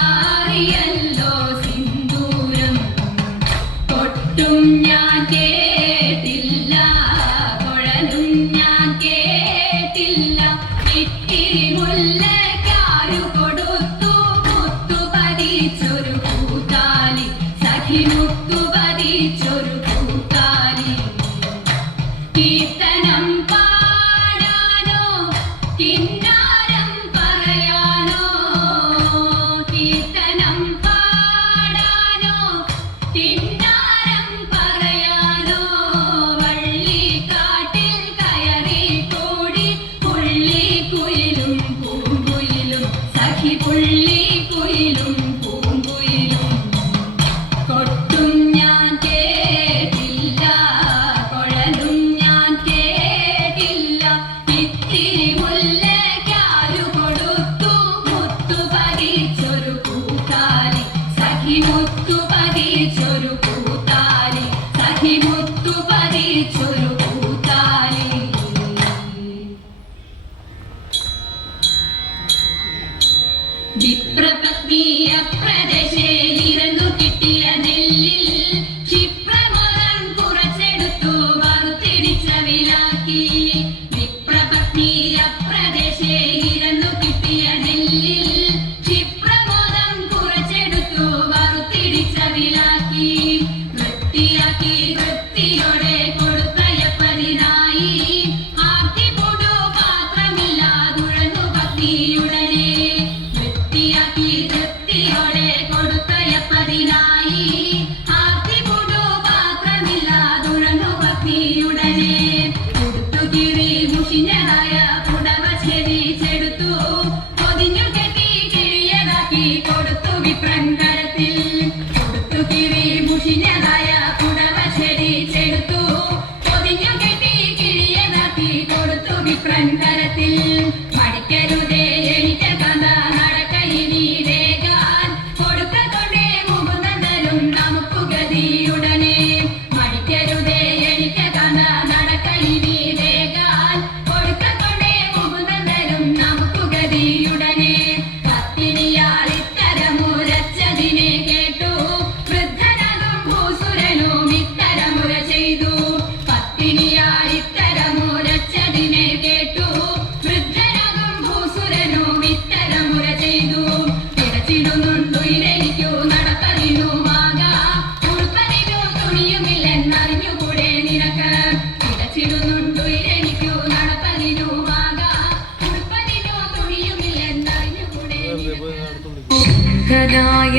സഖിവാരിയല്ലോ സിന്ദൂരം കൊട്ടും ഞാൻ കേട്ടില്ല കുഴലും ഞാൻ കേട്ടില്ല ഇത്തിരി മുല്ലക്കാരു കൊടുത്തു മുത്തു പതിച്ചൊരു കൂത്താലി സഖി മുത്തു പതിച്ചൊരു കൂത്താലി കീർത്തനം പാടാനോ കിന്നാരം പറയാനോ കീർത്തനം പാടാനോ കിന്നാരം പറയാനോ വള്ളിക്കാട്ടിൽ കയറി കൂടി പുള്ളിക്കുയിലും പൂങ്കുയിലും സഖി പുള്ളിക്കുയിലും പൂങ്കുയിലും കൊട്ടും ഞാൻ കേട്ടില്ല കുഴലും ഞാൻ കേട്ടില്ല ഇത്തിരി മുല്ലക്കാരു കൊടുത്തു മുത്തു പതിച്ചൊരു കൂത്താലി സഖി മുത്തു പതിച്ചൊരു കൂത്താലി സഖി മുത്തു പതിച്ചൊരു കൂത്താലി വിപ്രപത്നിയ പ്രദേശയിലിരുന്നു കിട്ടിയ നെല്ലിൽ ക്ഷിപ്രമോദം കുറച്ചെടുത്തു വറുത്തിടിച്ച വിലാക്കി വിപ്രപത്നിയ പ്രദേശയിലിരുന്നു കിട്ടിയ നെല്ലിൽ ക്ഷിപ്രമോദം കുറച്ചെടുത്തു വറുത്തിടിച്ച വിലാക്കി വൃത്തിയാക്കി വൃത്തിയോടെ കൊടുത്തയപ്പതിനായി ആർത്തിപൂടു പാത്രമില്ലാതുഴന്നു പത്നിയുടനെ വൃത്തിയാക്കി വൃത്തിയോടെ കൊടുത്തയപ്പതിനായി ആർത്തിപൂടു പാത്രമില്ലാതുഴന്നു പത്നിയുടനെ കൊടുത്തു കിറി മുഷിഞ്ഞതായ പുടവ ചെടിച്ചെടുത്തു പൊതിഞ്ഞു കെട്ടി കിഴിയതാക്കി കൊടുത്തു വിപ്രൻ കരത്തിൽ കൊടുത്തു കിറി മുഷിഞ്ഞതായ പുടവ ചെടിച്ചെടുത്തു പൊതിഞ്ഞു കെട്ടി കിഴിയതാക്കി കൊടുത്തു വിപ്രൻ കരത്തിൽ മടിക്കരുതേ എനിക്ക് കഥ നടക്കയിനി വേഗാൻ കൊടുക്കൊണ്ടേ മുകുന്ദനും നമുക്ക് ഗതിയുടനെ മടിക്കരുതേ എനിക്ക് കഥ നടക്കയിനി വേഗാൻ കൊടുക്കൊണ്ടേ മുകുന്ദനും നമുക്ക് ഗതിയുടനെ പത്തിനിയാൾ ഇത്തരമുരച്ചതിനെ കേട്ടു വൃദ്ധനാകും ഭൂസുരനും ഇത്തരമുര ചെയ്തു പത്തിനിയാൾ ഇത്തരമുരച്ചതിനെ കേട്ടു വൃദ്ധനാകും ഭൂസുരനും ഇത്തരമുര ചെയ്തു പിടച്ചിടുന്നുണ്ടു ഇരനിക്കു നടപ്പതിനുമാക ഉൾപ്പതിനു തുണിയുമില്ലെന്നറിഞ്ഞുകൂടെ നിനക്ക് പിടച്ചിടുന്നുണ്ടു ഇരനിക്കു നടപ്പതിനുമാക ഉൾപ്പതിനു തുണിയുമില്ലെന്നറിഞ്ഞുകൂടെ നിനക്ക്